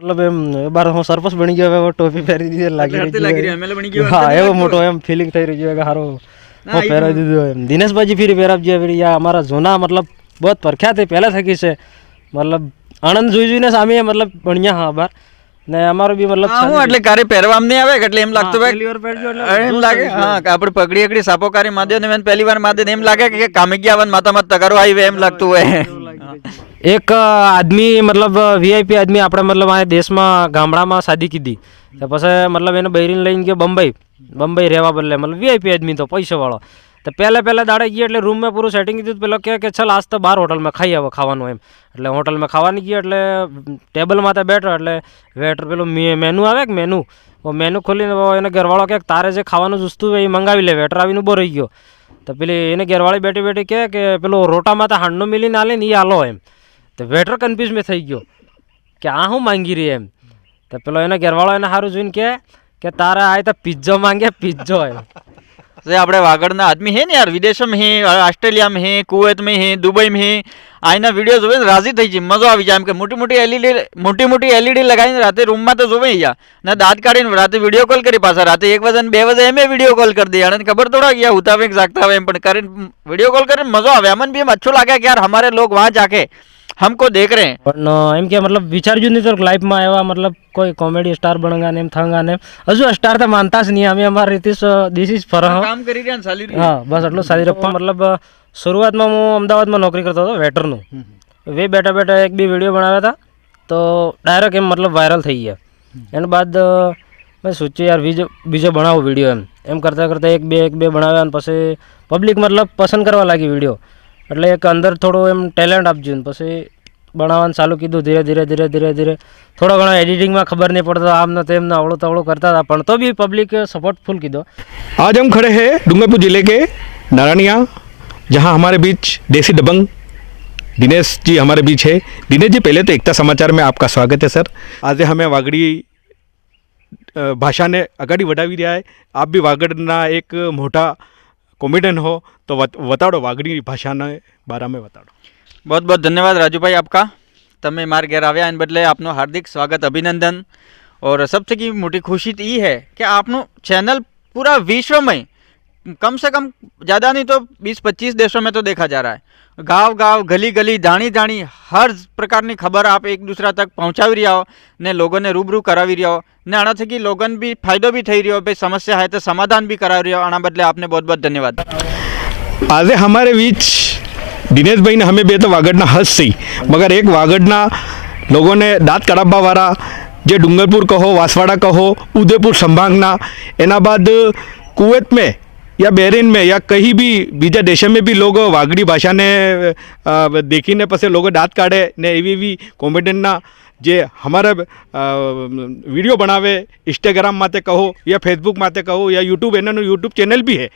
मतलब એમ બાર હું સરપંચ બની ગયો, હવે ટોપી પહેરી દીધી, લાગી રહી એમએલએ બની ગયો. હા, એવો મોટો એમ ફીલિંગ થઈ રહી છે કે હારો હું પહેરાવી દીધું એમ. દિનેશભાઈ ફિર પહેરાવજે ફિર યા અમારા જૂના મતલબ બહુ પ્રખ્યાત है પહેલા થકી છે, મતલબ આનંદ જોઈને સામે મતલબ બણિયા. હા બાર ને અમારો બી મતલબ હું એટલે કારે પહેરવામાં નહીં આવે એટલે એમ લાગતું ભાઈ એમ લાગે. હા, આપણે પગડી એકડી સાપોકારી માધ્યો ને પહેલી વાર માધ્યો એમ લાગે કે કામે ગયા માથામાં તગારો આવી એમ લાગતું હોય. એક આદમી મતલબ વીઆઈપી આદમી આપણે મતલબ આ દેશમાં ગામડામાં શાદી કીધી તો પછી મતલબ એને બૈરીને લઈને ગયો બંબઈ રહેવા બદલે, મતલબ વીઆઈપી આદમી તો પૈસાવાળો. તો પહેલા દાડે ગયા એટલે રૂમમાં પૂરું સેટિંગ કીધું. પેલો કહે કે ચાલ આજ તો બહાર હોટલમાં ખાઈ આવો ખાવાનું એમ. એટલે હોટલમાં ખાવાની ગયો એટલે ટેબલમાં તો બેઠો એટલે વેટર પેલું મેનુ આવે કે મેનુ ખોલીને એને ઘરવાળો કહે તારે જે ખાવાનું જોઈતું હોય એ મંગાવી લે. વેટર આવીને ઊભો રહી ગયો તો પેલી એને ઘરવાળી બેઠી કહે કે પેલો રોટામાં તો હાંડનો મિલીને આલે ને એ આલો એમ. તો વેટર કન્ફ્યુઝ મેં થઈ ગયો કે આ હું માંગી રહી એમ. તો પેલો એને ઘરવાળો એને સારું જોઈને કે તારે આ તો પિઝ્ઝો માંગે પિઝ્ઝો એમ. આપણે વાગડના આદમી હે ને યાર, વિદેશમાં હે, ઓસ્ટ્રેલિયામાં હે, કુવૈતમાં હે, દુબઈમાં હે, આના વિડીયો જોવે ને રાજી થઈ જાય, મજો આવી જાય. એમ કે મોટી એલઈડી લગાવીને રાતે રૂમમાં તો જોવે યા ને દાંત કાઢીને રાતે વિડીયો કોલ કરી, પાછા રાતે 1 વાગે ને 2 વાગે એમ વિડીયો કોલ કરી દે. અને ખબર થોડા યા ઉતા में जागता हुआ एम પણ કરીને વિડીયો કોલ કરીને મજો આવે. અમને भी अच्छो लागे कि यार हमारे लोग वहाँ जाके हमको देख रहे हैं. પણ એમ કે મતલબ વિચારજો નહીં તો લાઈફમાં એવા મતલબ કોઈ કોમેડી સ્ટાર બનગા ને એમ થંગા ને હજુ સ્ટાર તો માનતા જ નહીં. અમે અમારા રીતિશ દિસ ઇઝ ફરહ કામ કરી રહ્યા ને ચાલી રહ્યું. હા બસ એટલું સારી રકમ. મતલબ શરૂઆતમાં હું અમદાવાદમાં નોકરી કરતો હતો વેટરનું. વે બેઠા 1-2 વિડીયો બનાવ્યા હતા તો ડાયરેક્ટ એમ મતલબ વાયરલ થઈ ગયા. એના બાદ મેં સોચ્યું યાર બીજો બનાવો વિડીયો એમ કરતાં એક બે બનાવ્યા અને પછી પબ્લિક મતલબ પસંદ કરવા લાગી વિડીયો. એટલે એક અંદર થોડું એમ ટેલેન્ટ આપજો ને પછી બનાવવાનું ચાલू કીધું. ધીરે થોડો ઘણો એડિટિંગમાં ખબર नहीं पड़ता, आम न तेम न अवड़ो तवड़ो करता था, पर तो भी पब्लिक सपोर्ट फुल की दो. आज हम खड़े हैं डूंगरपुर जिले के नारायणिया, जहां हमारे बीच देसी दबंग दिनेश जी हमारे बीच है. दिनेश जी, पहले तो एकता समाचार में आपका स्वागत है सर. आज हमें वागड़ी भाषा ने अगाड़ी बढ़ावी रहा है. आप भी वागड़ना एक मोटा कॉमेडियन हो तो बताड़ो वागड़ी भाषा ने बारे में बताड़ो. बहुत बहुत धन्यवाद राजू भाई आपका. તમે માર ઘેર આવ્યા એને બદલે આપનું હાર્દિક સ્વાગત, અભિનંદન. और सबसे की मोटी खुशी तो ये है कि आपનું चैनल पूरा विश्व में कम से कम ज़्यादा नहीं तो 20-25 देशों में तो देखा जा रहा है. गाँव गली गली दाणी हर प्रकार की खबर आप एक दूसरा तक पहुँचावी रहा हो ने लोगों ने रूबरू करावी रहा हो ने आना थकी लोगों भी फायदो भी थी रहो, भाई समस्या है तो समाधान भी करावी रहा हो. आना बदले आपने बहुत बहुत धन्यवाद. आज हमारे बीच दिनेश भाई ने हमें बे तो वागड़ना हस सही, मगर एक वागड़ना लोगों ने दांत कड़ाबा वाला जे डूंगरपुर कहो, वासवाड़ा कहो, उदयपुर संभागना, एना बाद कुवैत में या बहरीन में या कहीं भी बीजा देश में भी लोग वागड़ी भाषा ने देखी ने पसे लोग दांत काढ़े ने एवी कॉमेडियनना जे हमारा वीडियो बनावे इंस्टाग्राम माते कहो या फेसबुक माते कहो या यूट्यूब एना यूट्यूब चैनल भी है.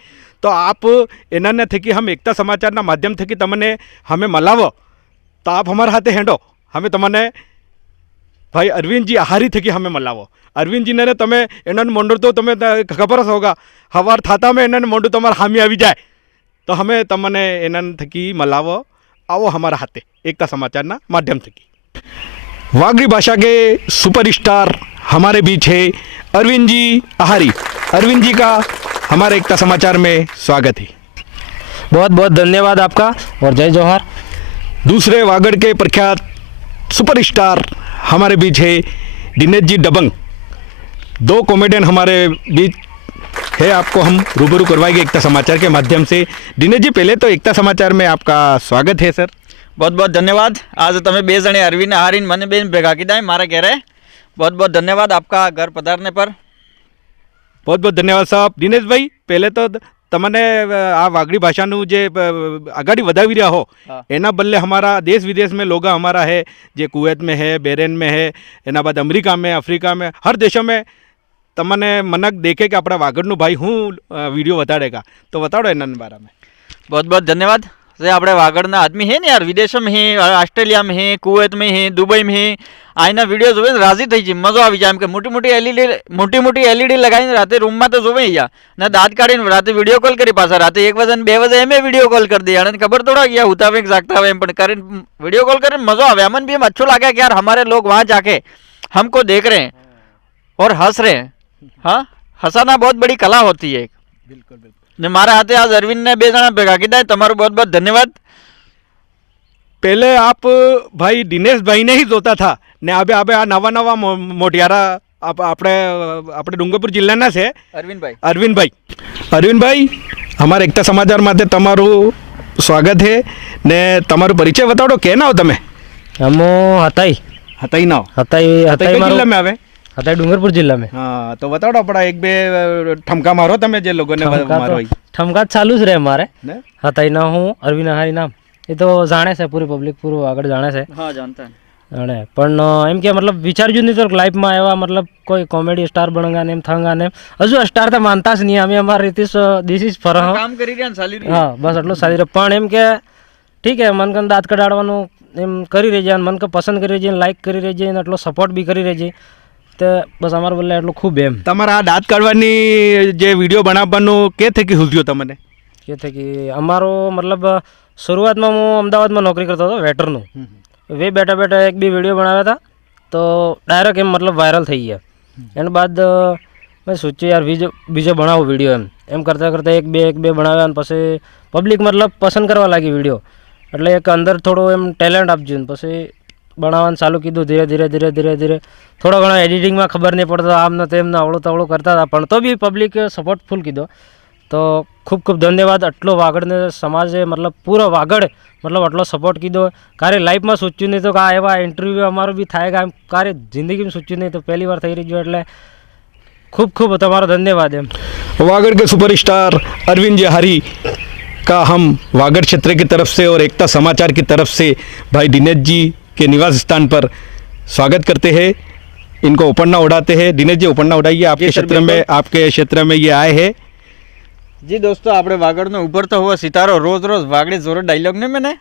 तो आप एना थकी हम एकता समाचार माध्यम थकी तमने हमें मलावो तो आप हमारे हाथे हेंडो. हमें तमने भाई अरविंद जी आहारी थकी हमें मलावो. अरविंद जी ने तमे एना मोंडो तो तमे खबर होगा हवार थाता में एना मोंडो तमार हामी आवी जाए तो हमें तमने एना थकी मलावो. आओ हमारा हाथे एकता समाचार माध्यम थकी. वागड़ी भाषा के सुपरस्टार हमारे बीच है अरविंद जी आहारी. अरविंद जी का हमारे एकता समाचार में स्वागत है. बहुत बहुत धन्यवाद आपका और जय जोहार. दूसरे वागड़ के प्रख्यात सुपरस्टार हमारे बीच है दिनेश जी दबंग. 2 कॉमेडियन हमारे बीच है, आपको हम रूबरू करवाएंगे एकता समाचार के माध्यम से. दिनेश जी, पहले तो एकता समाचार में आपका स्वागत है सर. बहुत बहुत धन्यवाद. आज तमे 2 जणे अरविंद आहारीन मने बेन भेगा कीधा मारा घेरे. बहुत बहुत धन्यवाद आपका घर पधारने पर. बहुत बहुत धन्यवाद साहब. दिनेश भाई, पहले तो तमने आ वागड़ी भाषा जे आगाड़ी वधावी रहा हो एना बदले हमारा देश विदेश में लोग हमारा है जे कुवैत में है, बहरीन में है, एना बाद अमेरिका में, अफ्रीका में, हर देशों में तमने मनक देखे कि अपना वागड़नु भाई हूँ वीडियो बताड़ेगा तो बताड़ो एना बारे में. बहुत बहुत धन्यवाद. जे આપણે વાગડના આદમી હે ને યાર, વિદેશમાં હે, ઓસ્ટ્રેલિયામાં હે, કુવૈતમાં હે, દુબઈમાં હે, આના વિડીયો જોવે ને રાજી થઈ જાય, મજો આવી જાય. એમ કે મોટી એલઈડી લગાવીને રાતે રૂમમાં તો જોવે યા ને દાંત કાઢીને રાતે વિડીયો કોલ કરી, પાછા રાતે 1 વાગે ને 2 વાગે એમ વિડીયો કોલ કરી દે. અને ખબર થોડા યા ઉતા में जागता हुआ एम પણ કરીને વિડીયો કોલ કરીને મજો આવે. અમને भी अच्छो लागे कि यार हमारे लोग वहाँ जाके हमको देख रहे हैं और हंस रहे हैं। हाँ, हंसाना बहुत बड़ी कला होती है। બિલકુલ બિલકુલ ને મારા હાથે આજ અરવિંદને બે જણા ભેગા કીધા, તમારો बहुत बहुत धन्यवाद। पहले आप भाई दिनेश भाई ने ही जोता था ने अबे अबे आ नवा नवा मोटियारा આપણે આપણે ડુંગરપુર જિલ્લાના છે અરવિંદભાઈ અરવિંદભાઈ અમારા એકતા સમાચાર માટે તમારું સ્વાગત છે ને તમારો પરિચય બતાવડો કે ના હો તમે અમો હતાઈ હતાઈ ના હતાઈ હતાઈ હતાઈ જિલ્લા में આવે હતાઈ ડુંગરપુર જિલ્લા में। હા તો બતાવડો આપણા એક બે ઠમકા મારો તમે જે લોકોને મારો ઠમકા ચાલુ જ રહે મારે ને હતાઈ ના હું અરવિંદ અહારી નામ એ તો જાણે છે પૂરી પબ્લિક પૂરું આગળ જાણે છે હા જાણતા જાણે પણ એમ કે મતલબ વિચાર્યું નહીં તો લાઈફમાં આવ્યા મતલબ કોઈ કોમેડી સ્ટાર બનગા ને એમ થંગા ને હજુ સ્ટાર તો માનતા જ નહીં અમે અમારા રીતે દિસ ઇઝ ફર કામ કરી રહ્યા ને ચાલી હા બસ એટલું સારી રહે પણ એમ કે ઠીક હે મન કન દાંત કઢાડવાનું એમ કરી રહેજે અને મન કે પસંદ કરી રહેજે લાઈક કરી રહેજે અને એટલો સપોર્ટ બી કરી રહેજે તો બસ અમારા બદલે એટલું ખૂબ એમ તમારા આ દાંત કાઢવાની જે વિડીયો બનાવવાનું કે થકી સુઝ્યો તમને કે છે કે અમારો મતલબ શરૂઆતમાં હું અમદાવાદમાં નોકરી કરતો હતો વેટરનું वे बैठा बैठा एक भी वीडियो बनाया था तो डायरेक्ट एम मतलब वायरल थी गया एंड बाद मैं सोचू यार बीजो बनाओ वीडियो एम करता करता एक बे बनाव्या पछी पब्लिक मतलब पसंद करवा लगी वीडियो एटले एक अंदर थोड़ो एम टेलेंट आपजो पछी बनाववानुं चालू कीधुं धीरे धीरे धीरे धीरे धीरे थोड़ा घणो एडिटिंग में खबर नहीं पड़ता आम ने तेम ने अवळो तवळो करता था पण तो भी पब्लिक सपोर्टफुल कीधो तो खूब खूब धन्यवाद। आटलो वागड़ ने समाजे मतलब पूरा वागड़ मतलब आटलो सपोर्ट कीधो कार्य लाइफ में सोच्યું नहीं तो कि आ एवा इंटरव्यू अमारो भी थायेगा एम कार्य जिंदगी में सोच्યું नहीं तो पहली बार थई रह्यो एटले खूब खूब तमारो धन्यवाद एम। वागड़ के सुपरस्टार अरविंद जी हरी का हम वागड़ क्षेत्र की तरफ से और एकता समाचार की तरफ से भाई दिनेश जी के निवास स्थान पर स्वागत करते हैं। इनको उपन्ना उड़ाते हैं। दिनेश जी उपन्ना उड़ाइए, आपके क्षेत्र में ये आए हैं। जी दोस्तों, આપણે વાગડનો ઉભરતો હોવો સિતારો રોજ રોજ વાગડે જોરો डायलॉग ने मैंने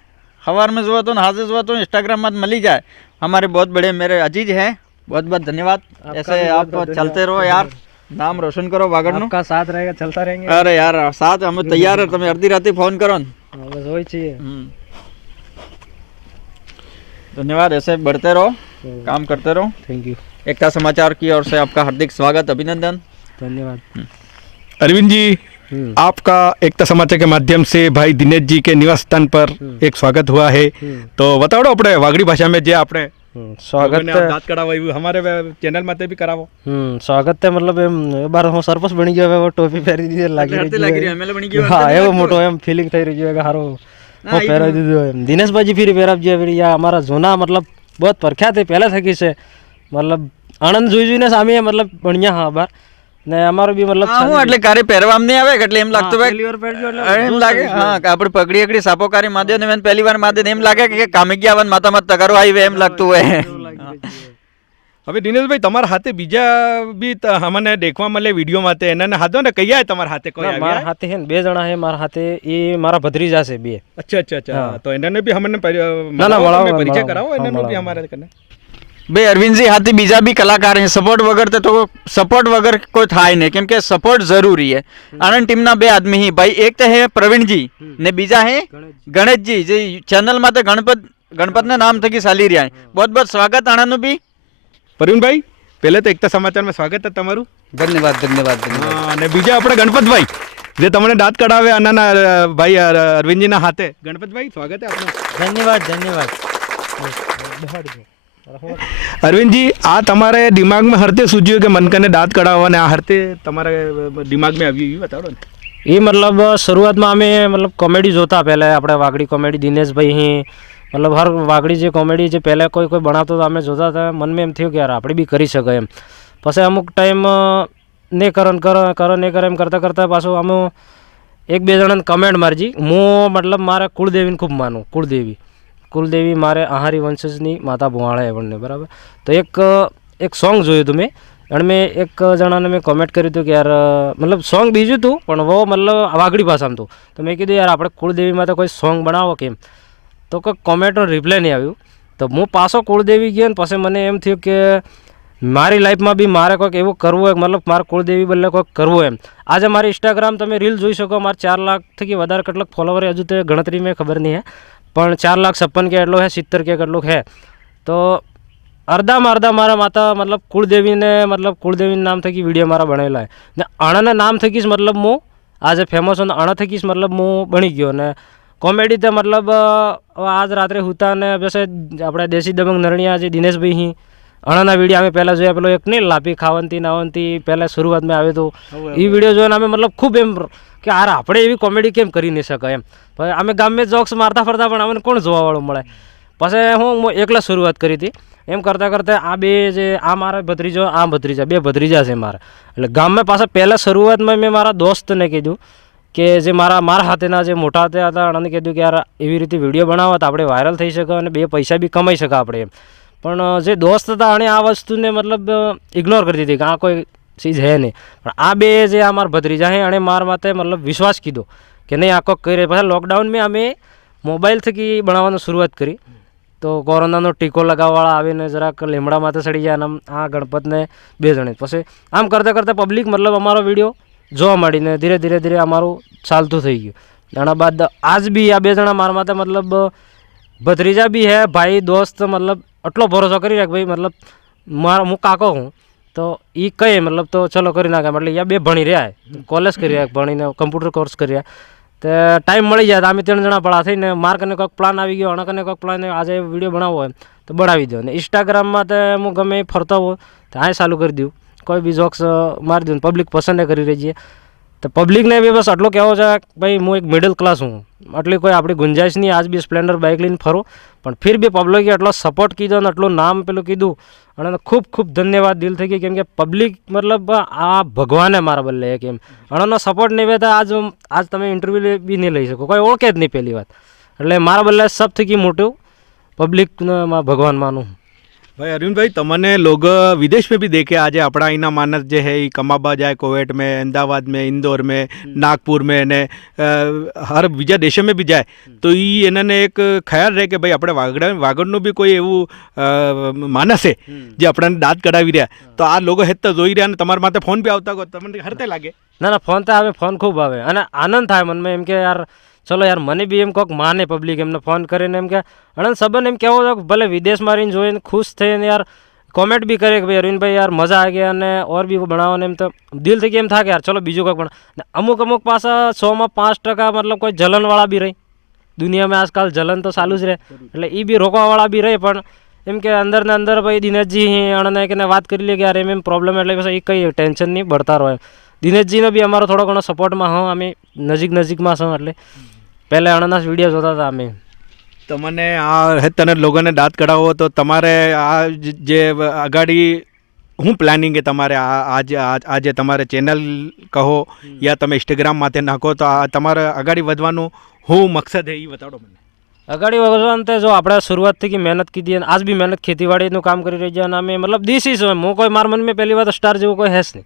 हवार में जुआ तो हाजिर जुआ तो इंस्टाग्राम में मिल जाए। हमारे बहुत बड़े मेरे अजीज हैं, बहुत बहुत धन्यवाद। ऐसे आप चलते रहो यार, नाम रोशन करो वागड़ नु। आपका साथ रहेगा, चलता रहेंगे। अरे यार साथ हम तैयार है, तुम्हें अर्धी रात फोन करो बस वही चाहिए। धन्यवाद, ऐसे बढ़ते रहो, काम करते रहो। Thank you. एकता समाचार की ओर से आपका हार्दिक स्वागत, अभिनंदन, धन्यवाद। अरविंद जी, आपका एकता समाचार के माध्यम से भाई दिनेश जी के निवास स्थान पर एक स्वागत हुआ है, तो बताओ अपने वागड़ी भाषा में जे आपने स्वागत दांत कढ़ावाયું हमारे चैनल माते भी करावो। स्वागत है मतलब एम बार હું સરપંચ બની ગયો, હવે ટોપી પહેરી દીધી, લાગી રહી એમએલએ બની ગયો। હા એવો મોટો એમ ફીલિંગ થઈ રહી છે કે હારો હું પહેરાવી દીધું એમ। દિનેશભાઈ ફરી પહેરાવજે ફરી આ અમારા જૂના मतलब बहुत प्रख्यात है पहले थकी છે मतलब આનંદ જોઈને સામે मतलब બણિયા હા બાર ને અમારો બી मतलब હું એટલે કારે પહેરવામ નહીં આવે એટલે એમ લાગતું ભાઈ પહેલી વાર પહેરજો એટલે એમ લાગે હા કે આપણે પગડી એકડી સાપોકારી માદે ને મેં પહેલી વાર માદે એમ લાગે કે કામગ્યાવન માતા મત તગારો આવી એમ લાગતું હોય। હવે દિનેશભાઈ તમારા હાથે બીજા બી અમને દેખવા મળે વિડીયો માતે એના હાથો ને કયા તમારા હાથે કોઈ આવ્યા? મારા હાથે હે બે જણા હે મારા હાથે, એ મારા ભત્રીજા છે બે। अच्छा अच्छा अच्छा, तो इन्होंने भी हमने परिचय कराओ इन्होंने भी हमारे कने। भाई अरविंद जी हाथी बीजा भी कलाकार हैं, सपोर्ट वगर तो सपोर्ट वगर कोई थाय नहीं, क्योंकि सपोर्ट जरूरी है। आनंद टीम ना बे आदमी ही भाई, एक तो है प्रवीण जी ने बीजा है गणेश जी जे चैनल में तो गणपत ने नाम थकी साली रहा है। बहुत बहुत स्वागत आनंद भी। प्रवीण भाई पहले तो एकता समाचार में स्वागत है तमारू। धन्यवाद धन्यवाद धन्यवाद। ने बीजा अपने गणपत भाई जे तमने दांत कढ़ावे आना भाई अरविंद जी ना हाथे। गणपत भाई स्वागत है आपनो। धन्यवाद धन्यवाद। अरविंद जी आ तमारे दिमाग में हरते सूझ्યું કે મન કને દાંત કઢાવવાને આ હરતે તમારા દિમાગ में આવ્યું એ બતાવો ને। એ मतलब शुरुआत में અમે मतलब कॉमेडी जोता पहले આપણે વાગડી કોમેડી દિનેશભાઈ ही मतलब हर वागड़ी जो कॉमेडी जो पहले कोई बनातो तो अमे जोता था, मन में एम थयो कि यार આપણે બી કરી શકાય એમ। પછી અમુક ટાઈમ ને કરો ને કરે એમ કરતા કરતા પાછું અમે એક બે જણાને કમેન્ટ મારજી। હું मतलब મારે કુળદેવીને ખૂબ માનું, कुलदेवी मारे आहारी वंशजनी माता भुवाड़ा एवं बराबर। तो एक सॉन्ग जोयुं तुम एंड में एक जना ने मैं कॉमेंट कर्युं हतुं कि यार मतलब सॉन्ग बीजू तू पण वो मतलब वागड़ी भाषा में तू, तो मैं कीधुं यार आपणे कुलदेवी माते कोई सॉन्ग बनावो केम, तो कोई कॉमेंटनो रिप्लाय नहीं आव्युं। तो हूँ पाछो कुलदेवी गयो ने पछी मने एम थयुं कि मारी लाइफ में भी मारे कोईक एवुं करवुं है, मतलब मारे कुलदेवी बदले कोईक करवुं एम। आज मारी इंस्टाग्राम तमे रील जोई शको, मारे 4 लाख थी वधारे કેટલાક फॉलोवर हजू तो गणतरी में खबर नहीं है, पण 4,56,000 के एटलो है, 70 के કેટલું है। तो અડધામાં અડધા મારા માતા મતલબ કુળદેવીના નામ થકી વિડીયો મારા બનેલા ને આણાના નામ થકી જ મતલબ હું આજે ફેમસ હું આણા થકી જ મતલબ હું બની ગયો ને કોમેડી તે મતલબ આજ રાત્રે હુતા ને પછી આપણે દેશી દબંગ નરણિયા જે દિનેશભાઈ હી આણાના વિડીયો અમે પહેલાં જોયા પેલો એક નહીં લાપી ખાવનથી નાવનથી પહેલાં શરૂઆતમાં આવ્યો તો એ વિડીયો જોઈને અમે મતલબ ખૂબ એમ કે યાર આપણે એવી કોમેડી કેમ કરી નહીં શકાય એમ પછી અમે ગામમાં જોક્સ મારતા ફરતા પણ અમને કોણ જોવાવાળું મળે પછી હું એકલા શરૂઆત કરી હતી એમ કરતાં કરતાં આ બે જે આ મારા ભત્રીજો આ ભત્રીજા બે ભત્રીજા છે મારા એટલે ગામમાં પાછા પહેલાં શરૂઆતમાં મેં મારા દોસ્તને કીધું કે જે મારા હાથેના જે મોટા હતા એણે કીધું કે યાર એવી રીતે વિડીયો બનાવો તો આપણે વાયરલ થઈ શકે અને બે પૈસા બી કમાઈ શકે આપણે એમ પણ જે દોસ્ત હતા એણે આ વસ્તુને મતલબ ઇગ્નોર કરી દીધી કે આ કોઈ ચીજ હે નહીં પણ આ બે જે આ મારા ભત્રીજા હે એણે મારા માથે મતલબ વિશ્વાસ કીધો કે નહીં આ કોક કરી રહે પછી લોકડાઉનમાં અમે મોબાઈલ થકી બનાવવાની શરૂઆત કરી તો કોરોનાનો ટીકો લગાવવાળા આવીને જરાક લીમડા માથે ચડી ગયા અને આ ગણપતને બે જણે પછી આમ કરતાં કરતાં પબ્લિક મતલબ અમારો વિડીયો જોવા માંડીને ધીરે ધીરે ધીરે અમારું ચાલતું થઈ ગયું એના બાદ આજ બી આ બે જણા મારા માથે મતલબ ભત્રીજા બી હે ભાઈ દોસ્ત મતલબ આટલો ભરોસો કરી રાખ ભાઈ મતલબ હું કાકો હું તો એ કહે મતલબ તો ચલો કરી નાખે મતલબ યા બે ભણી રહ્યા કોલેજ કરી રહ્યા ભણીને કમ્પ્યુટર કોર્સ કર્યા તો ટાઈમ મળી જાય તો અમે 3 જણા ભેળા થઈને માર કને કોઈક પ્લાન આવી ગયો અણા કને કોઈક પ્લાન આજે વિડીયો બનાવવો હોય તો બનાવી દો ને ઇન્સ્ટાગ્રામમાં તો હું ગમે એ ફરતો હોય તો આ ચાલુ કરી દઉં કોઈ બી જોક્સ મારી દઉં પબ્લિક પસંદ કરી રહી છે તો પબ્લિકને બી બસ આટલું કહેવો છે ભાઈ હું એક મિડલ ક્લાસ હું આટલી કોઈ આપણી ગુંજાઈશ નહીં આજ બી સ્પ્લેન્ડર બાઇક લઈને ફરું પણ ફિર બી પબ્લિકે એટલો સપોર્ટ કીધો અને આટલું નામ પેલું કીધું અને ખૂબ ખૂબ ધન્યવાદ દિલ થઈ ગઈ કેમ કે પબ્લિક મતલબ આ ભગવાને મારા બદલે એક એમ અણનો સપોર્ટ નહીં તો આજ તમે ઇન્ટરવ્યૂ બી નહીં લઈ શકો કોઈ ઓળખે જ નહીં પહેલી વાત એટલે મારા બદલે સબ થકી મોટું પબ્લિકમાં ભગવાન માનું भाई अरविंद भाई तमने लोग विदेश में भी देखे आज अपना इना मानस जो है कमाबा जाए कुवैत में अहमदाबाद में इंदौर में नागपुर में ने हर बीजा देश में भी जाए तो ये इन्होंने एक ख्याल रहे कि भाई अपने वागड़નું બી કોઈ એવું માનસ છે જે આપણને દાંત કઢાવી રહ્યા તો આ લોકો હેત તો જોઈ રહ્યા અને તમારા માટે ફોન બી આવતા તમને હરતે લાગે ના ફોન તો આવે ફોન ખૂબ આવે અને આનંદ થાય મનમાં એમ કે યાર ચલો યાર મને બી એમ કોઈક માને પબ્લિક એમને ફોન કરીને એમ કે અનંત સંબંધ એમ કહેવો છે ભલે વિદેશમાં રહીને જોઈને ખુશ થઈને યાર કોમેન્ટ બી કરે કે ભાઈ અરવિંદભાઈ યાર મજા આવી ગયા અને ઓર બી બનાવવાને એમ તો દિલ થઈ એમ થાય કે યાર ચલો બીજું કંઈક પણ અમુક પાછા 100માં 5% મતલબ કોઈ જલનવાળા બી રહી દુનિયામાં આજકાલ જલન તો ચાલુ જ રહે એટલે એ બી રોકવાવાળા બી રહે પણ એમ કે અંદર ને અંદર ભાઈ દિનેશજી અણને કે વાત કરી લે કે યાર એમ પ્રોબ્લેમ એટલે પછી એ કંઈ ટેન્શન નહીં બળતા રહે દિનેશજીને બી અમારો થોડો ઘણો સપોર્ટમાં હા અમે નજીકમાં છું એટલે પહેલાં અણના વિડીયો જોતા હતા અમે તમને આ તને લોકોને દાંત કઢાવો તો તમારે આ જે અગાડી હું પ્લાનિંગ છે તમારે આજે તમારે ચેનલ કહો યા તમે ઇન્સ્ટાગ્રામ માથે નાખો તો આ તમારે અગાડી વધવાનું હું મકસદ છે એ બતાડો મને અગાડી વધવાનું તો જો આપણે શરૂઆતથી મહેનત કીધી અને આજ બી મહેનત ખેતીવાડીનું કામ કરી રહી છે અને અમે મતલબ દેશી છું હું કોઈ મારા મન में पहली बात स्टार જેવું કોઈ है नहीं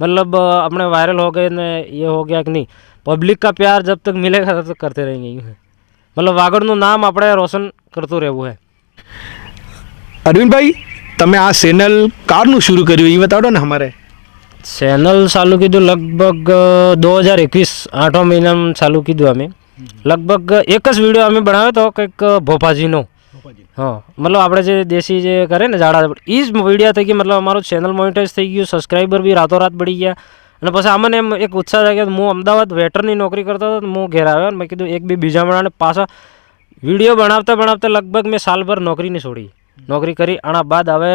मतलब अपने वायरल हो गए ने ये हो गया कि नहीं पब्लिक का प्यार जब तक मिलेगा तब तक करते रहेंगे मतलब વાગડનું નામ આપણે રોશન કરતું રહેવું હે અરવિંદભાઈ તમે આ ચેનલ કારનું શરૂ કર્યું એ બતાડો ને અમારે ચેનલ ચાલુ કીધું લગભગ 2021 8મા મહિનામાં ચાલુ કીધું અમે લગભગ એક જ વિડીયો અમે બનાવ્યો હતો કંઈક ભોપાજીનો હા મતલબ આપણે જે દેશી જે કરે ને જાડા એ જ વિડીયો થઈ ગઈ મતલબ અમારું ચેનલ મોનિટાઈઝ થઈ ગયું સબસ્ક્રાઈબર બી રાતોરાત બળી ગયા અને પછી આમને એમ એક ઉત્સાહ થાય કે હું અમદાવાદ વેટરની નોકરી કરતો હતો હું ઘેર આવ્યો મેં કીધું એક બી બીજા માણસને પાછા વિડીયો બનાવતા લગભગ મેં સાલભર નોકરીની છોડી નોકરી કરી આના બાદ હવે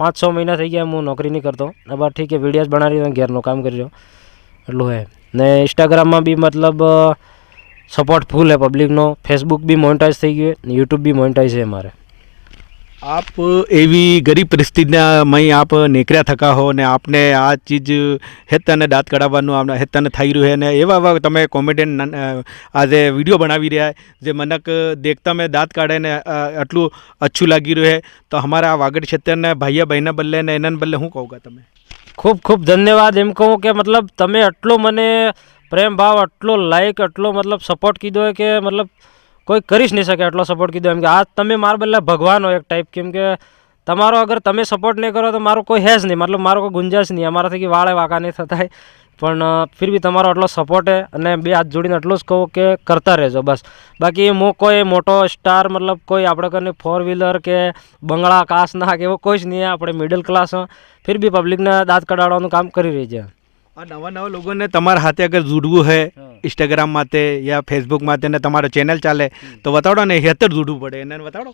5-6 મહિના થઈ ગયા હું નોકરી નહીં કરતો હવે ઠીક છે વિડીયોઝ બનાવી ઘેરનું કામ કરી રહ્યો એટલું હે ને ઇન્સ્ટાગ્રામમાં બી મતલબ સપોર્ટ ફૂલ है पब्लिक नो फेसबुक भी मोनेटाइज થઈ ગયું यूट्यूब भी मोनेटाइज है हमारे आप એવી ગરીબ પરિસ્થિતિમાં આપ નીકળ્યા થકા હો ને આપને આ ચીજ હેતને દાંત કઢાવવાનું આપણે હેતને થઈ રહ્યું છે ને એવા તમે કોમેડિયન આજે વિડીયો બનાવી રહ્યા જે મનક દેખતા મેં દાંત કાઢે ને આટલું અચ્છું લાગી રહ્યું છે તો અમારા આ વાગડ ક્ષેત્રના ભાઈયા બહેના બદલે ને એના બદલે શું કહું તમે ખૂબ ખૂબ ધન્યવાદ એમ કહું કે મતલબ તમે આટલો મને પ્રેમ ભાવ આટલો લાઈક આટલો મતલબ સપોર્ટ કીધો હોય કે મતલબ કોઈ કરી જ નહીં શકે આટલો સપોર્ટ કીધો એમ કે આ તમે મારા બદલે ભગવાન હો એક ટાઈપ કેમ કે તમારો અગર તમે સપોર્ટ નહીં કરો તો મારો કોઈ હે જ નહીં મતલબ મારો કોઈ ગુંજાશ નહીં અમારાથી વાળે વાંકા નહીં થતા પણ ફિર બી તમારો આટલો સપોર્ટ છે અને બે હાથ જોડીને એટલું જ કહું કે કરતા રહેજો બસ. બાકી હું કોઈ મોટો સ્ટાર મતલબ કોઈ આપણે કને 4 વ્હીલર કે બંગલા કાસના કે એવો કોઈ જ નહીં, આપણે મિડલ ક્લાસ ફિર બી પબ્લિકને દાંત કઢાડવાનું કામ કરી રહી છે. આ નવા નવા લોકોને તમારા હાથે અગર જોડવું હોય ઇન્સ્ટાગ્રામ માટે યા ફેસબુક માટે ને તમારો ચેનલ ચાલે તો બતાડો ને, હેતર જોડવું પડે એને બતાડો.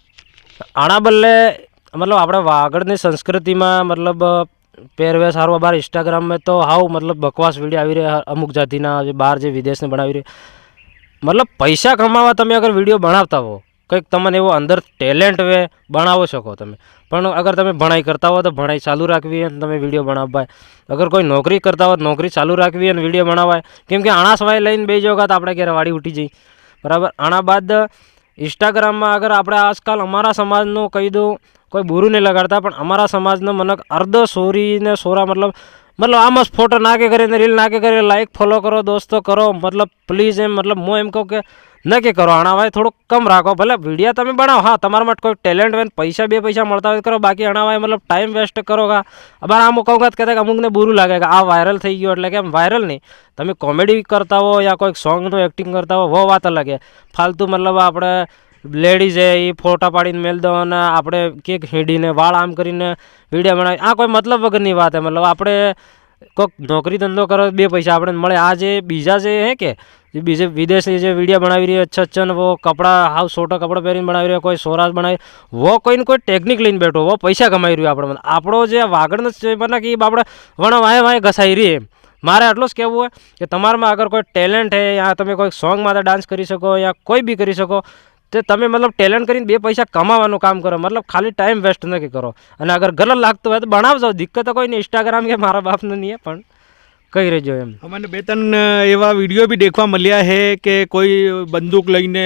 આના બદલે મતલબ આપણે વાગડની સંસ્કૃતિમાં મતલબ પહેરવેશ સારું બહાર ઇન્સ્ટાગ્રામમાં તો હાવ મતલબ બકવાસ વિડીયો આવી રહ્યા અમુક જાતિના જે બહાર જે વિદેશને બનાવી રહ્યા. મતલબ પૈસા કમાવા તમે અગર વિડીયો બનાવતા હો, કંઈક તમને એવો અંદર ટેલેન્ટ વે બનાવો શકો તમે, પણ અગર તમે ભણાઈ કરતા હો તો ભણાઈ ચાલુ રાખવી અને તમે વિડીયો બનાવવાય. અગર કોઈ નોકરી કરતા હોય નોકરી ચાલુ રાખવી અને વિડીયો બનાવાય. કેમ કે આણા સિવાય લઈને બે વખત આપણે ઘેર વાડી ઉઠી જઈ બરાબર. આના બાદ ઇન્સ્ટાગ્રામમાં અગર આપણે આજકાલ અમારા સમાજનું કહી દઉં, કોઈ બુરું નહીં લગાડતા, પણ અમારા સમાજનો મને અર્ધ સોરીને સોરા મતલબ આમ જ ફોટો નાખે કરીને રીલ નાખે કરીને લાઈક ફોલો કરો દોસ્તો કરો, મતલબ પ્લીઝ એમ મતલબ હું એમ કહું કે નક્કી કરો આણા ભાઈ થોડુંક કમ રાખો. ભલે વિડીયો તમે બનાવો, હા તમારા માટે કોઈ ટેલેન્ટ હોય પૈસા બે પૈસા મળતા હોય કરો, બાકી આણા ભાઈ મતલબ ટાઈમ વેસ્ટ કરો કા અબાર અમુક કહું કહેતા કે અમુકને બુરું લાગે કે આ વાયરલ થઈ ગયો એટલે કે એમ વાયરલ નહીં, તમે કોમેડી કરતા હો યા કોઈક સોંગનું એક્ટિંગ કરતા હો વો વાત અલગ છે. ફાલતુ મતલબ આપણે લેડીઝ એ ફોટા પાડીને મેલ દો અને આપણે કેક હેડીને વાળ આમ કરીને વિડીયો બનાવી, આ કોઈ મતલબ વગરની વાત છે. મતલબ આપણે કોઈક નોકરી ધંધો કરો બે પૈસા આપણે મળે. આ જે બીજા જે હે કે જે બીજે વિદેશી જે વિડીયો બનાવી રહી અચ્છા ને વો કપડા હાવ સોટા કપડા પહેરીને બનાવી રહ્યો, કોઈ સોરાસ બનાવી વો કોઈને કોઈ ટેકનિક લઈને બેઠો વો પૈસા કમાઈ રહ્યો. આપણે આપણો જે વાગડનો બને કે આપણે વણ વાય ઘસાઈ રહી એમ. મારે આટલું જ કહેવું હોય કે તમારામાં અગર કોઈ ટેલેન્ટ છે યા તમે કોઈ સોંગ માટે ડાન્સ કરી શકો યા કોઈ બી કરી શકો તો તમે મતલબ ટેલેન્ટ કરીને બે પૈસા કમાવાનું કામ કરો, મતલબ ખાલી ટાઈમ વેસ્ટ નથી કરો. અને અગર ગલત લાગતું હોય તો બનાવજો, દિક્કત કોઈ નહીં. ઇન્સ્ટાગ્રામ કે મારા બાપને નહીં પણ કહી રહેજો એમ. અમને બે ત્રણ એવા વિડીયો બી દેખવા મળ્યા છે કે કોઈ બંદૂક લઈને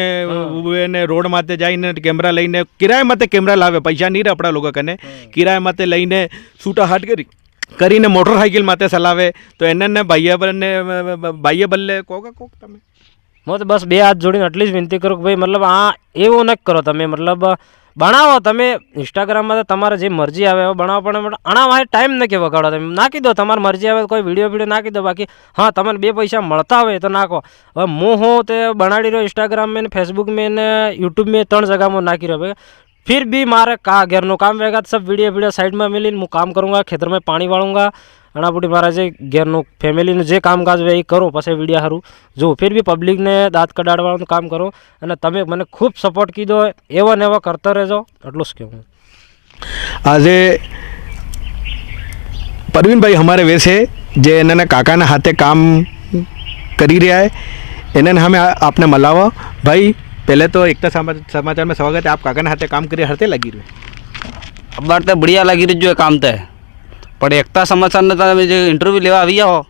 ને રોડ માથે જઈને કેમેરા લઈને કિરાય માથે કેમેરા લાવે, પૈસા નહીં આપણા લોકો કને, કિરાય માથે લઈને છૂટા હાટ કરીને મોટરસાઇકલ માથે ચલાવે. તો એને બાહ્ય બલ્લે કોક તમે હું તો બસ બે હાથ જોડીને એટલી જ વિનંતી કરું કે ભાઈ મતલબ આ એવું ન કરો તમે, મતલબ બનાવો તમે ઇન્સ્ટાગ્રામમાં તો તમારે જે મરજી આવે એવો બનાવો, પણ આના વાંહે ટાઈમ ન કે વગાડો તમે નાખી દો, તમારી મરજી આવે કોઈ વિડીયો નાખી દો. બાકી હા તમને બે પૈસા મળતા હોય તો નાખો. હવે હું તે બનાવી રહ્યો ઇન્સ્ટાગ્રામ में फेसबुक में ने यूट्यूब में 3 जगह में नाखी रहो. फिर भी मारे का घेरનું કામ વેગા सब वीडियो साइडમાં मिलीને હું કામ કरूँगा, ખેતર में पानी વાળूंगा, અણાપુટી મારા જે ઘેરનું ફેમિલીનું જે કામકાજ હોય એ કરું, પછી વિડીયો સારું જો ફિર બી પબ્લિકને દાંત કઢાડવાનું કામ કરો. અને તમે મને ખૂબ સપોર્ટ કીધો એવો ને એવો કરતા રહેજો, એટલું જ કહેવું. આજે પરવીનભાઈ हमारे वैसे જે એના કાકાના હાથે કામ કરી રહ્યા है એને हमें आपने मलावा भाई. पहले तो एकता समाचार में स्वागत है. आप काकाના હાથે કામ કરી હરતે લાગી રહ્યું? अबार तो बढ़िया लगी रही जो काम तो पर एकता समाचार ने તમે જે ઇન્ટરવ્યૂ લેવા આવ્યા હો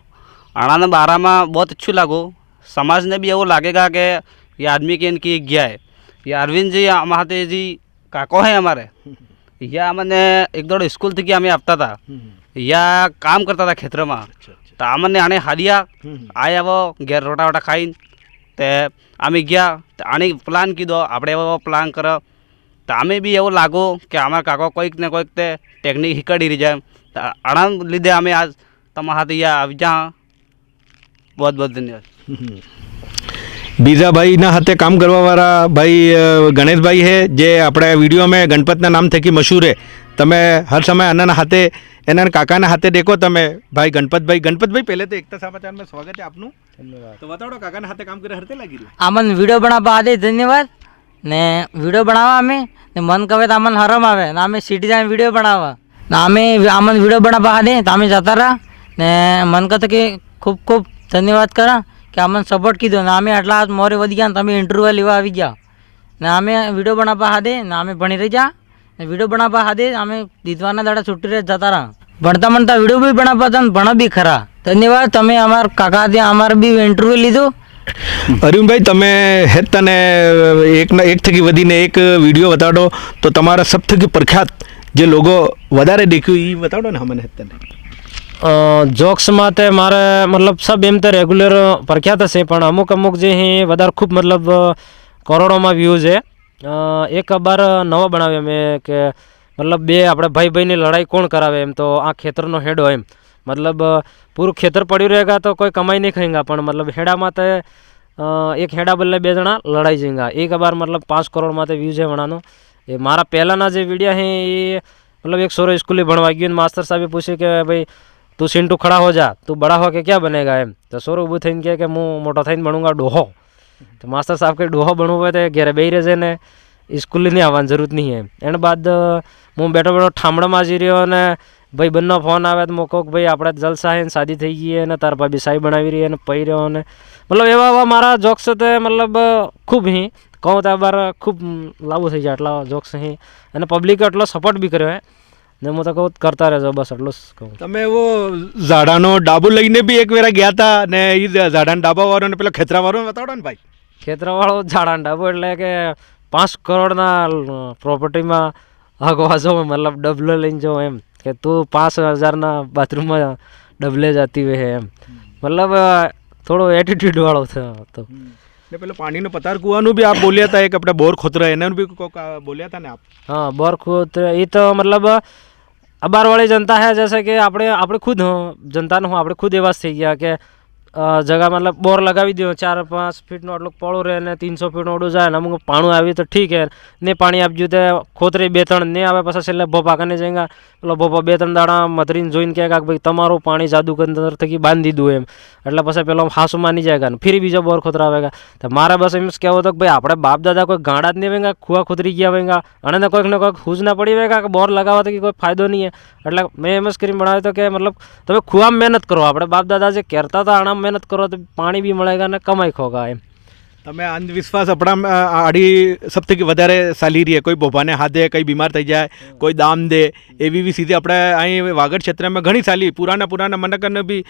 આણાના બારામાં बहुत अच्छું लागो. समाज ने भी એવું लागेगा कि ये आदमी के इनकी गया है. ये अरविंद जी हमारे जी काको है हमारे, या मैंने एक दौड़ स्कूल थी कि हमें आपता था या काम करता था क्षेत्र में. तो अमने आने हालिया आया वो घेर रोटा वोटा खाई ते आमे गया आने प्लान कीधो આપણે એવો પ્લાન કરો. તો અમે બી એવું લાગો કે અમારા કાકો કોઈક ને કોઈક તે ટેકનિક શીખવાડી રહી જાય. તો આના લીધે અમે આજ તમારા હાથે આવી જા. બહુ બહુ ધન્યવાદ. બીજા ભાઈના હાથે કામ કરવાવાળા ભાઈ ગણેશભાઈ છે જે આપણા વિડીયોમાં ગણપતના નામ થકી મશહૂર છે. તમે હર સમય આના હાથે એના કાકાના હાથે દેખો તમે ભાઈ ગણપતભાઈ પહેલે તો એકતા સમાચારમાં સ્વાગત છે આપનું. ધન્યવાદ. તો બતાડો કાકાના હાથે કામ કરી હરતે લાગી રહ્યું? આમન વિડીયો બનાવવા આદે ધન્યવાદ ને વિડીયો બનાવવા અમે ને મન કહે તો આમન હરમ આવે ને અમે સિટી જાય વિડીયો બનાવવા ને અમે આમન વિડીયો બનાવવા આદે તો અમે જતા રહ્યા ને મન કહે કે ખૂબ ખૂબ ધન્યવાદ કરા કે અમને સપોર્ટ કીધો ને અમે આટલા મોરે વધી ગયા ને તમે ઇન્ટરવ્યૂ લેવા આવી ગયા ને અમે વિડીયો બનાવવા હાદે ને અમે ભણી રહી જા ને વિડીયો બનાવવા હાદે અમે દીધવાના દાડા છૂટી રહે જતા રહ્યા. ભણતા વિડીયો બી બનાવવા હતા ને ભણો બી ખરા. ધન્યવાદ. તમે અમારા કાકા ત્યાં અમારે બી ઇન્ટરવ્યૂ લીધું. અરુણભાઈ તમે હેત તને એક થકી વધીને એક વિડીયો બતાડો તો તમારા સબ થકી પ્રખ્યાત જે લોકો વધારે દેખ્યું એ બતાડો ને અમને હેત તને. જોક્સમાં તે મારે મતલબ સબ એમ તો રેગ્યુલર પ્રખ્યાત હશે, પણ અમુક જે વધારે ખૂબ મતલબ કરોડોમાં વ્યૂઝ છે. એક અબાર નવો બનાવ્યો મેં કે મતલબ બે આપણે ભાઈની લડાઈ કોણ કરાવે એમ, તો આ ખેતરનો હેડો એમ मतलब पूરું ખેતર પડ્યું रहेगा तो कोई कमाई नहीं खाएगा પણ मतलब હેડામાં તો એક હેડા બદલે બે જણા લડાઈ જઈંગા એક બાર मतलब 5 કરોડ માં વ્યૂઝ है વણાનો એ મારા પહેલાના જે વિડીયો હે એ मतलब एक सोरो स्कूल भणवा गयो मास्टर साहब पूछे कि भाई तू सिंटू खड़ा हो जा, तू बड़ा हो के क्या बनेगा एम तो सोरो ऊभो थईने कहे कि मैं मोटो थईने बनूंगा डोहो। तो मास्टर साहब के डोहो बनवो होय तो घरे बेही रहे ने स्कूल नहीं आवानी जरूरत नहीं है। एना बाद હું બેઠો બેઠો ઠામડામાં જ રહ્યો અને ભાઈ બંને ફોન આવે તો હું કહું કે ભાઈ આપણે જલસા છે ને શાદી થઈ ગઈ અને તાર ભાભી સાઈ બનાવી રહી અને પઈ રહ્યો અને મતલબ એવા એવા મારા જોક્સ તે મતલબ ખૂબ હી કહું તો બાર ખૂબ લાંબુ થઈ જાય એટલા જોક્સ હી અને પબ્લિકે એટલો સપોર્ટ બી કર્યો હે ને હું તો કહું કરતા રહેજો બસ એટલું જ કહું। તમે એવો ઝાડાનો ડાબો લઈને બી એક વેરા ગયા હતા ને એ ઝાડાના ડાબાવાળો ને પેલા ખેતરાવાળો બતાવડો ને ભાઈ। ખેતરવાળો ઝાડાનો ડાબો એટલે કે 5 કરોડના પ્રોપર્ટીમાં આગવા જો मतलब डबलो લઈને જો એમ કે તું 5000ના બાથરૂમમાં ડબલે જતી હોય એમ मतलब થોડો એટીટ્યુડ વાળો હતો। ને પેલો પાણીનો પતાર કૂવાનું બી આપ બોલ્યા હતા એક આપણે બોર ખોતરા એના બી કોક બોલ્યા હતા ને આપ। हाँ बोर खुद ये तो मतलब अबार वाली जनता है जैसे कि આપણે खुद जनता ने આપણે खुद एवा થઈ ગયા કે जगह मतलब बोर लगावी दो 4-5 फीटનો આટલું પળો રહે ને 300 ફીટનો ઓડું જાય ને અમુક પાણું આવી તો ઠીક હે ને પાણી આપજો તો ખોતરી 2-3 ને આવે પછી છેલ્લે ભોપા કને જઈંગા પેલો ભોપો 2-3 દાડા મતરીને જોઈને કહે કે ભાઈ તમારું પાણી જાદુગર થકી બાંધી દીધું એમ એટલે પછી પેલો હાસુ માની જાયગા ને ફરી બીજો બોર ખોતરા આવેગા। તો મારે બસ એમ કહેવું હતો કે ભાઈ આપણે બાપ દાદા કોઈ ગાંડા જ નહીં વેંગા ખુવા ખોતરી ગયા વેંગા અને ને કોઈક ને કોઈક હુજ ના પડી વેગા કે બોર લગાવવાથી કોઈ ફાયદો નહીં है। એટલે મેં એમ જ કરીને બનાવ્યો હતો કે મતલબ તમે ખુવામાં મહેનત કરો આપણે બાપ દાદા જે કહેતા હતા આણામાં મહેનત કરો તો પાણી બી મળેગા ને કમાઈ ખોગા એમ। તમે અંધવિશ્વાસ આપણા આડી સૌથી વધારે ચાલી રહી કોઈ ભોપાને હાથે કઈ બીમાર થઈ જાય કોઈ દામ દે એવી બી સીધી આપણે અહીં વાગડ ક્ષેત્રમાં ઘણી ચાલી પુરાના મનકને બી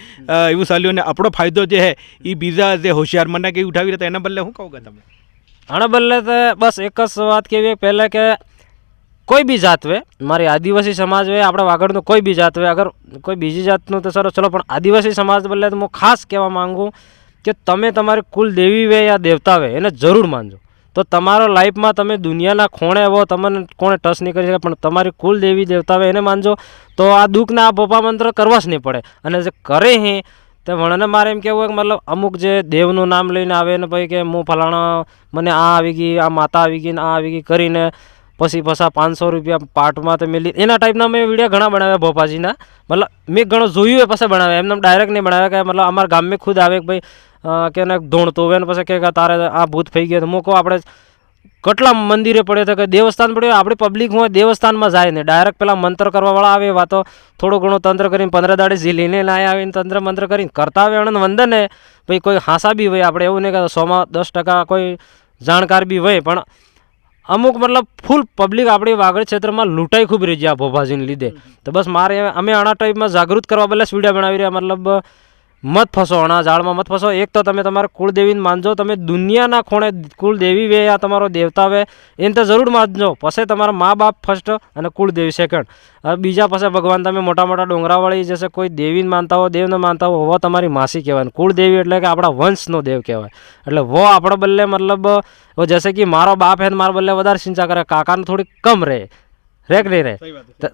એવું ચાલ્યું અને આપણો ફાયદો જે હે એ બીજા જે હોશિયાર મનક એ ઉઠાવી રહ્યા એના બદલે શું કહું કે તમે આના બદલે તો બસ એક જ વાત કહેવી પહેલાં કે કોઈ બી જાત વે મારી આદિવાસી સમાજ વે આપણે વાગડનું કોઈ બી જાત વે અગર કોઈ બીજી જાતનું તો સર ચલો પણ આદિવાસી સમાજ બદલે તો હું ખાસ કહેવા માગું કે તમે તમારી કુલ દેવી વે યા દેવતા વે એને જરૂર માનજો તો તમારા લાઈફમાં તમે દુનિયાના ખૂણે એવો તમને કોણે ટચ નહીં કરી શકે પણ તમારી કુલ દેવી દેવતા વે એને માનજો તો આ દુઃખના આ ભોપા મંત્ર કરવા જ નહીં પડે। અને જે કરે હે તો વણને મારે એમ કહેવું કે મતલબ અમુક જે દેવનું નામ લઈને આવે ને ભાઈ કે હું ફલાણા મને આ આવી ગઈ આ માતા આવી ગઈ ને આ આવી ગઈ કરીને પછી પાછા 500 રૂપિયા પાર્ટમાં તો મેલી એના ટાઈપના મેં વિડીયો ઘણા બનાવ્યા ભોપાજીના मतलब મેં ઘણું જોયું એ પછી બનાવ્યા એમને ડાયરેક્ટ નહીં બનાવ્યા કે मतलब અમારા ગામમાં ખુદ આવે કે ભાઈ કે એને ધોણતો હોય ને પછી કે તારે આ ભૂત થઈ ગયો તો મૂકો આપણે કેટલા મંદિરે પડ્યો તો કે દેવસ્થાન પડ્યો આપણી પબ્લિક હોય દેવસ્થાનમાં જાય ને ડાયરેક્ટ પેલા મંત્ર કરવાવાળા આવે વાતો થોડું ઘણું તંત્ર કરીને 15 દાડે ઝીલીને લાયા આવીને તંત્ર મંત્ર કરીને કરતા આવે અણંદ વંદને ભાઈ કોઈ હાંસા બી હોય આપણે એવું નહીં કે 100માં 10% કોઈ જાણકાર બી હોય પણ અમુક मतलब ફૂલ પબ્લિક આપણી વાગડ ક્ષેત્રમાં લૂંટાઈ ખૂબ રહી ગયા ભોપાજીને લીધે। તો બસ મારે અમે આના ટાઈપમાં જાગૃત કરવા બદલે વિડીયો બનાવી રહ્યા मतलब મત ફસો આના ઝાડમાં મત ફસો। એક તો તમે તમારા કુળદેવીને માનજો તમે દુનિયાના ખૂણે કુળદેવી વે યા તમારો દેવતા વે એને તો જરૂર માનજો પછી તમારા મા બાપ ફર્સ્ટ અને કુળદેવી સેકન્ડ બીજા પછી ભગવાન તમે મોટા મોટા ડોંગરાવાળી જશે કોઈ દેવીને માનતા હો દેવને માનતા હો वो તમારી માસી કહેવાય કુળદેવી એટલે કે આપણા વંશનો દેવ કહેવાય એટલે वो આપણો બદલે मतलब वो जैसे कि मारो बाप है मारो बल्ले વધારે સિંચા કરે કાકાને થોડી કમ રહે રે કે નહીં રહે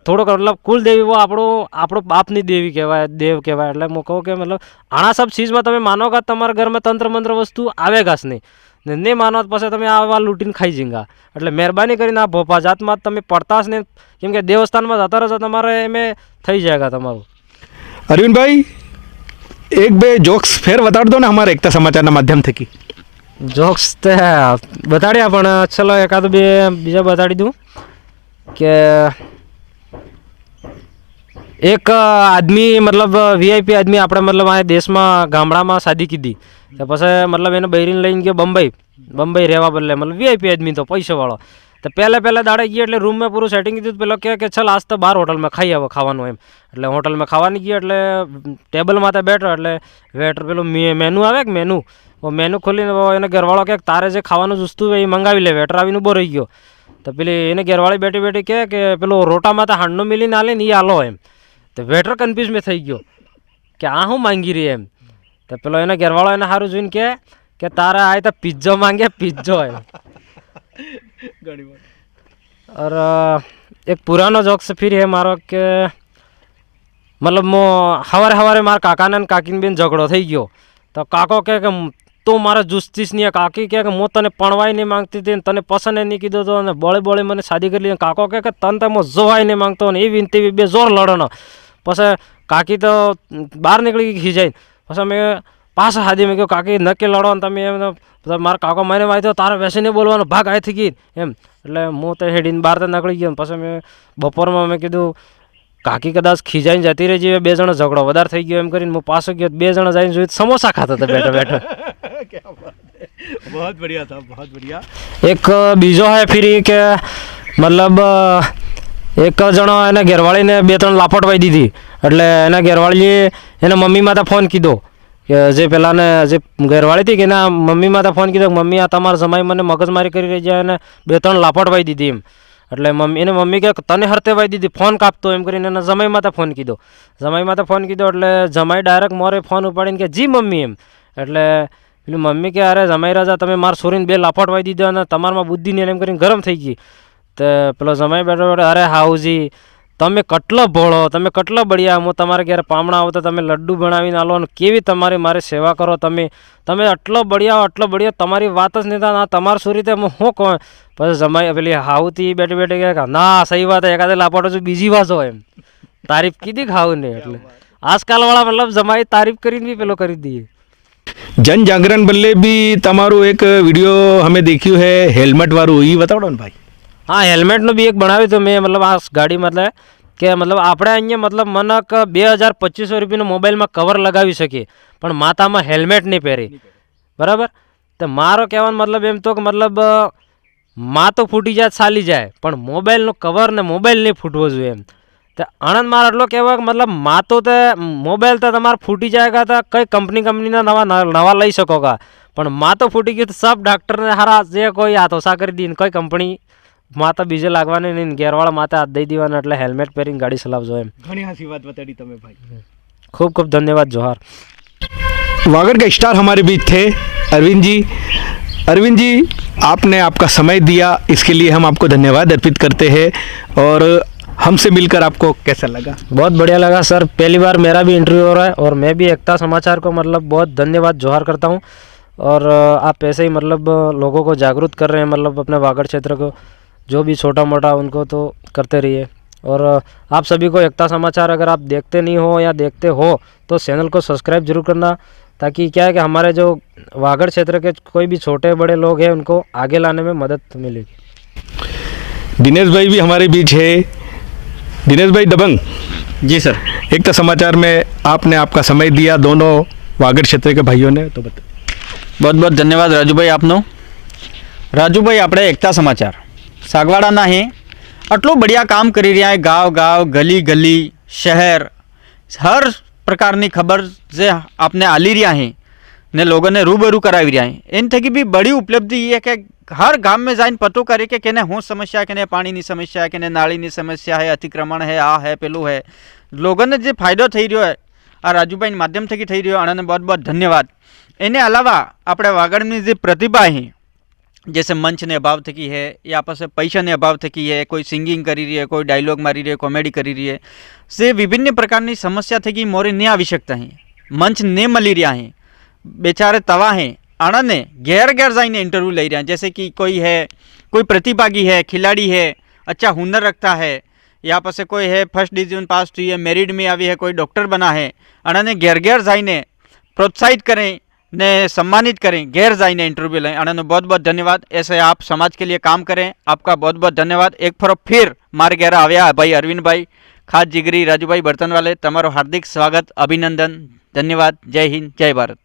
થોડોક मतलब કુલદેવી वो આપણો બાપની દેવી કહેવાય દેવ કહેવાય એટલે હું કહું કે मतलब આના સબ ચીજમાં તમે માનો કે તમારા ઘરમાં તંત્ર મંત્ર વસ્તુ આવેગા જ નહીં ને નહીં માનો પછી તમે આવા લૂંટીને ખાઈ જઈંગા। એટલે મહેરબાની કરીને આ ભોપા જાતમાં તમે પડતા જ નહીં કેમ કે દેવસ્થાનમાં જતા રહો તમારે એમે થઈ જાયગા તમારું। અરવિંદભાઈ એક બે જોક્સ ફેર બતાડ દો ને અમારા એકતા સમાચારના માધ્યમ થકી। જોક્સ તો બતાડ્યા પણ ચલો એકાદ બે બીજા બતાડી દઉં કે એક આદમી मतलब વીઆઈપી આદમી આપણે मतलब આ દેશમાં ગામડામાં શાદી કીધી તો પછી मतलब એને બૈરીને લઈને ગયો બંબઈ રહેવા બદલે मतलब વીઆઈપી આદમી તો પૈસાવાળો તો પહેલાં દાડે ગયા એટલે રૂમમાં પૂરું સેટિંગ કીધું પેલો કે ચાલ આજ તો બહાર હોટલમાં ખાઈ આવો ખાવાનું એમ એટલે હોટલમાં ખાવાની ગયા એટલે ટેબલમાં તો બેઠો એટલે વેટર પેલું મેનુ આવે કે મેનુ ખોલીને એને ઘરવાળો કે તારે જે ખાવાનું જોઈતું હોય એ મંગાવી લે વેટર આવીને ઊભો રહી ગયો તો પેલી એને ઘરવાળી બેઠી કહે કે પેલો રોટામાં તો હાંડનો મિલીને આલે ને એ આલો એમ તો વેટર કન્ફ્યુઝ મેં થઈ ગયો કે આ હું માંગી રહી એમ તો પેલો એને ઘરવાળો એને સારું જોઈને કે તારે આ તો પિઝ્ઝો માંગે પિઝ્ઝો એમ। और एक पुराना जोक्स फिर है मारो कि મતલબ સવારે સવારે મારા કાકાને અને કાકીને બેન ઝઘડો થઈ ગયો તો કાકો કહે કે તું મારે જુસ્તીસ નહીં. કાકી કહે કે હું તને પણવાય નહીં માંગતી હતી ને તને પસંદ નહીં કીધું તો અને બળે બળે મને શાદી કરી લીધી. કાકો કહે કે તને તો હું જોવાય નહીં માંગતો ને એ વિનંતી બે જોર લડોનો. પછી કાકી તો બહાર નીકળી ખીજાઈ. પછી મેં પાછા શાદી મેં કહ્યું કાકી નક્કી લડો ને તમે એમ. મારા કાકો મને વાંચ્યો તારે બેસીને બોલવાનો ભાગ આથી ગઈ એમ. એટલે હું તો હેડીને બહાર તો નીકળી ગયો. પછી મેં બપોરમાં મેં કીધું કાકી કદાચ ખીજાઈને જતી રહી જઈએ, બે જણા ઝઘડો વધારે થઈ ગયો એમ કરીને હું પાછો ગયો. બે જણા જઈને જોયું સમોસા ખાતા હતા બેઠા બેઠા. बहुत बढ़िया था, बहुत बढ़िया. એક બીજો હે ફીરી કે મતલબ એક જણો એને ઘેરવાળીને 2-3 લાફટ વાઈ દીધી. એટલે એના ઘેરવાળીએ એને મમ્મી માતા ફોન કીધો કે જે પેલાને જે ઘેરવાળી હતી કે એના મમ્મી માતા ફોન કીધો કે મમ્મી આ તમારા જમાઈ મને મગજમારી કરી રહી છે અને 2-3 લાફટ વાઈ દીધી એમ. એટલે એને મમ્મી કે તને હરતે વાઈ દીધી ફોન કાપતો એમ કરીને એના જમાઈ માતા ફોન કીધો. જમાઈ માતા ફોન કીધો એટલે જમાઈ ડાયરેક્ટ મોરે ફોન ઉપાડીને કે જી મમ્મી એમ. એટલે પેલી મમ્મી કે અરે જમાઈ રાજા તમે મારા છોરીને 2 લાફટ વાઈ દીધો અને તમારામાં બુદ્ધિ નહીં એમ કરીને ગરમ થઈ ગઈ. તો પેલો જમાઈ બેઠો બેઠો અરે હાઉજી તમે કટલો ભોળો, તમે કટલો બળિયા, હું તમારે ઘરે પામણા આવો તો તમે લડ્ડુ બનાવીને આલો અને કેવી તમારી મારી સેવા કરો તમે આટલો બળિયા તમારી વાત જ નહીં થાય ના તમારી સુરી તે હું કહું. પછી જમાઈ પેલી હાઉથી બેઠી બેઠી કે ના સહી વાત એકાદે લાપડો છું બીજી વાત હોય એમ તારીફ કીધી ખાવું નહીં. એટલે આજકાલવાળા મતલબ જમાઈ તારીફ કરીને બી પેલો કરી દઈએ. જન જાગરણ બદલે બી તમારું એક વિડીયો અમે દેખ્યું હે હેલ્મેટ વાળું, એ બતાવડો ને ભાઈ. હા હેલ્મેટનું બી એક બનાવ્યું હતું મેં. મતલબ આ ગાડી મતલબ કે મતલબ આપણે અહીંયા મતલબ મનક 2200-2500 રૂપિયાનું મોબાઈલમાં કવર લગાવી શકીએ પણ માથામાં હેલ્મેટ નહીં પહેરી. બરાબર. તો મારો કહેવાનો મતલબ એમ તો કે મતલબ માથું ફૂટી જાય ચાલી જાય પણ મોબાઈલનું કવર ને મોબાઈલ નહીં ફૂટવો જોઈએ એમ. તો આણંદ મારે એટલો કહેવાય કે મતલબ માથું તો મોબાઈલ તો તમારે ફૂટી જાય તો કઈ કંપનીના નવા લઈ શકો કા પણ માથું ફૂટી ગયું તો સબ ડૉક્ટરને હારા જે કોઈ હાથોસા કરી દઈને કોઈ કંપની માતા બીજે લાગવાની નહીં, ઘેરવાળા માતા હાથ દઈ દેવાના. એટલે હેલ્મેટ પહેરીને ગાડી ચલાવજો એમ. ઘણી હાસી વાત બતાડી તમે ભાઈ. खूब खूब धन्यवाद. जोहार. वागड़ का स्टार हमारे बीच थे अरविंद जी. अरविंद जी आपने आपका समय दिया, इसके लिए हम आपको धन्यवाद अर्पित करते हैं. और हमसे मिलकर आपको कैसा लगा? बहुत बढ़िया लगा सर. पहली बार मेरा भी इंटरव्यू हो रहा है और मैं भी एकता समाचार को मतलब बहुत धन्यवाद जोहार करता हूँ. और आप ऐसे ही मतलब लोगों को जागरूक कर रहे हैं मतलब अपने वागड़ क्षेत्र को जो भी छोटा मोटा उनको तो करते रहिए. और आप सभी को एकता समाचार अगर आप देखते नहीं हो या देखते हो तो चैनल को सब्सक्राइब जरूर करना ताकि क्या है कि हमारे जो वागड़ क्षेत्र के कोई भी छोटे बड़े लोग हैं उनको आगे लाने में मदद मिलेगी. दिनेश भाई भी हमारे बीच है. दिनेश भाई दबंग जी सर. एकता समाचार में आपने आपका समय दिया दोनों वागड़ क्षेत्र के भाइयों ने, तो बता. बहुत बहुत धन्यवाद રાજુભાઈ આપનો. રાજુભાઈ આપણે એકતા સમાચાર સાગવાડાના હે આટલું બઢિયા કામ કરી રહ્યા હે. ગાँव गाँव गली गली शहर हर પ્રકારની ખબર જે આપને આલી રહ્યા હે ને લોકોને રૂબરૂ કરાવી રહ્યા હે. એન થકી બી બડી ઉપલબ્ધિ એ કે હર ગામ में जाइन पतो करे कि केने હું समस्या केने પાણીની સમસ્યા કેને નાળીની સમસ્યા હે, અતિક્રમણ હે, આ હે પેલું હે. લોકોને જે ફાયદો થઈ રહ્યો હે આ રાજુભાઈ માધ્યમ થકી થઈ રહ્યો. અને बहुत बहुत धन्यवाद. એને અલાવા આપણે વાગડની જે પ્રતિભા હે जैसे मंच ने अभाव थकी है या आपस में पैसा ने अभाव थकी है, कोई सिंगिंग करी रही है, कोई डायलॉग मारी रही है, कॉमेडी करी रही है, से विभिन्न प्रकार की समस्या थकी मोरे नहीं आवी सकता है, मंच ने मली रहा है. बेचारे तवा हैं आना ने घेर घेर जाइने इंटरव्यू ले रहे हैं. जैसे कि कोई है, कोई प्रतिभागी है, खिलाड़ी है, अच्छा हुनर रखता है, या पास कोई है फर्स्ट डिवीजन पास हुई है, मेरिट में आई है, कोई डॉक्टर बना है, आना ने घेर घेर जाइने प्रोत्साहित करें ने सम्मानित करें, घेर जाइने इंटरव्यू लें. आनंद बहुत बहुत धन्यवाद. ऐसे आप समाज के लिए काम करें. आपका बहुत बहुत धन्यवाद. एक फरो फिर मारे घेरा आव्या भाई अरविंद भाई खास जिगरी राजू भाई बर्तन वाले, तमारो हार्दिक स्वागत, अभिनंदन, धन्यवाद. जय हिंद, जय भारत.